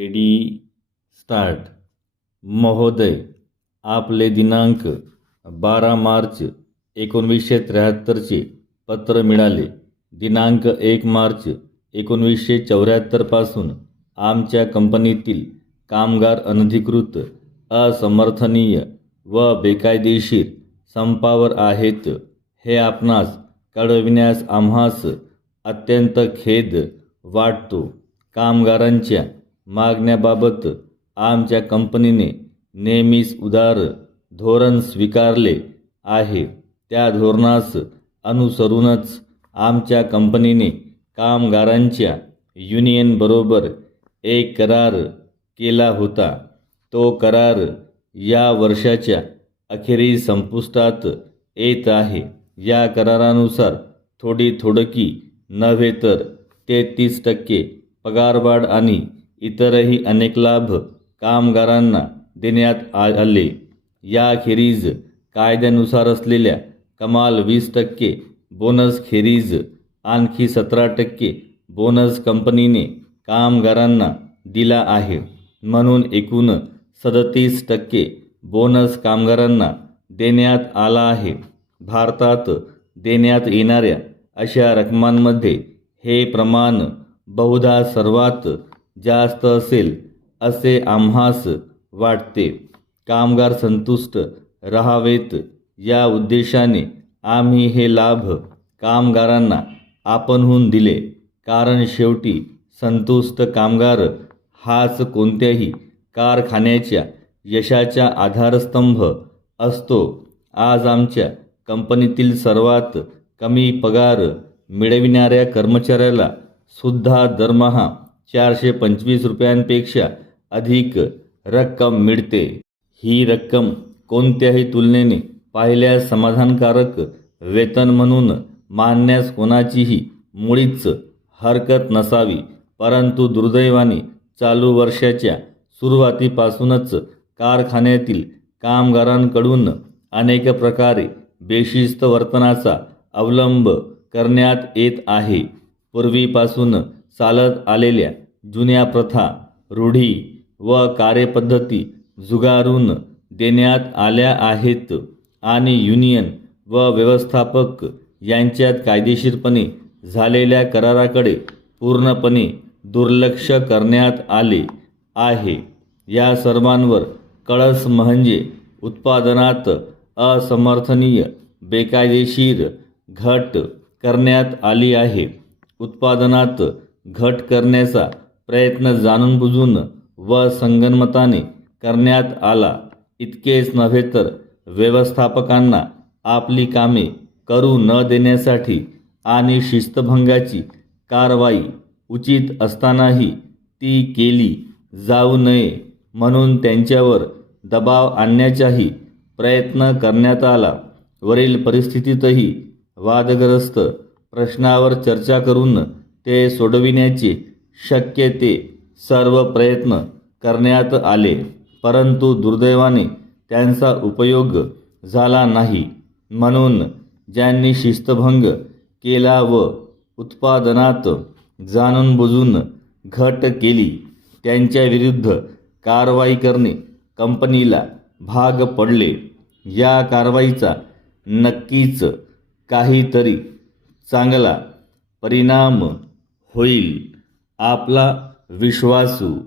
Ready start. महोदय, आपले दिनांक 12 मार्च 1973 पत्र मिळाले. दिनांक 1 मार्च 1974 पासून आमच्या कंपनीतील कामगार अनधिकृत, असमर्थनीय व बेकायदेशीर संपावर आहेत. हे आपणास कळविण्यास आम्हास अत्यंत खेद वाटतो. कामगारांच्या मागण्याबाबत आमच्या कंपनीने नेहमीच उदार धोरण स्वीकारले आहे. त्या धोरणास अनुसरूनच आमच्या कंपनीने कामगारांच्या युनियनबरोबर एक करार केला होता. तो करार या वर्षाच्या अखेरीस संपुष्टात येत आहे. या करारानुसार थोडकी नव्हे तर 33% पगारवाढ आणि इतरही अनेक लाभ कामगारांना देण्यात आले. याखेरीज कायद्यानुसार असलेल्या कमाल 20% बोनसखेरीज आणखी 17% बोनस कंपनीने कामगारांना दिला आहे. म्हणून एकूण 37% बोनस कामगारांना देण्यात आला आहे. भारतात देण्यात येणाऱ्या अशा रकमांमध्ये हे प्रमाण बहुधा सर्वात जास्त असेल असे आम्हास वाटते. कामगार संतुष्ट राहावेत या उद्देशाने आम्ही हे लाभ कामगारांना आपणहून दिले. कारण शेवटी संतुष्ट कामगार हाच कोणत्याही कारखान्याच्या यशाचा आधारस्तंभ असतो. आज आमच्या कंपनीतील सर्वात कमी पगार मिळविणाऱ्या कर्मचाऱ्याला सुद्धा दरमहा 425 रुपयांपेक्षा अधिक रक्कम मिळते. ही रक्कम कोणत्याही तुलनेने पाहिल्यास समाधानकारक वेतन म्हणून मानण्यास कोणाचीही मुळीच हरकत नसावी. परंतु दुर्दैवाने चालू वर्षाच्या सुरुवातीपासूनच कारखान्यातील कामगारांकडून अनेक प्रकारे बेशिस्त वर्तनाचा अवलंब करण्यात येत आहे. पूर्वीपासून चालत आलेल्या जुन्या प्रथा, रूढी व कार्यपद्धती झुगारून देण्यात आल्या आहेत आणि युनियन व व्यवस्थापक यांच्यात कायदेशीरपणे झालेल्या कराराकडे पूर्णपणे दुर्लक्ष करण्यात आले आहे. या सर्वांवर कळस म्हणजे उत्पादनात असमर्थनीय, बेकायदेशीर घट करण्यात आली आहे. उत्पादनात घट करण्याचा प्रयत्न जाणून-बुजून व संगनमताने करण्यात आला. इतकेच नव्हे तर व्यवस्थापकांना आपली कामे करू न देण्यासाठी आणि शिस्तभंगाची कारवाई उचित असतानाही ती केली जाऊ नये म्हणून त्यांच्यावर दबाव आणण्याचाही प्रयत्न करण्यात आला. वरील परिस्थितीतही वादग्रस्त प्रश्नावर चर्चा करून ते सोडविण्याचे शक्य ते सर्व प्रयत्न करण्यात आले. परंतु दुर्दैवाने त्यांचा उपयोग झाला नाही. म्हणून ज्यांनी शिस्तभंग केला व उत्पादनात जाणून-बुजून घट केली त्यांच्याविरुद्ध कारवाई करणे कंपनीला भाग पडले. या कारवाईचा नक्कीच काहीतरी चांगला परिणाम होईल. आपला विश्वासू